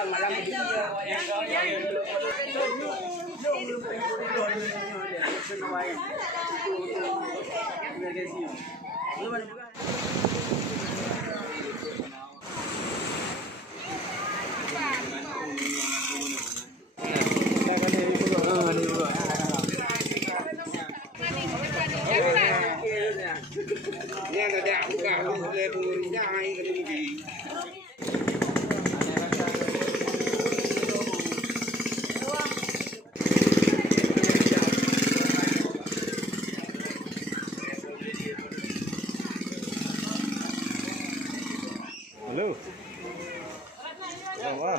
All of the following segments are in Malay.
Malang di dia. Nghe là đẹp cả lên nhà hay cái gì. Halo. Wah.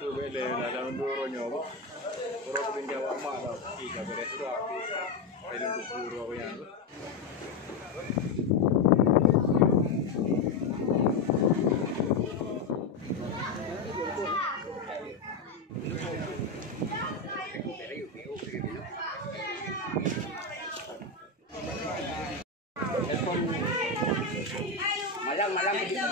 Tu bele la daun duro nyoba. Puro ko pinja wa ma da ika bere tu aku. Bele tu puro ko yan. Malang di dia.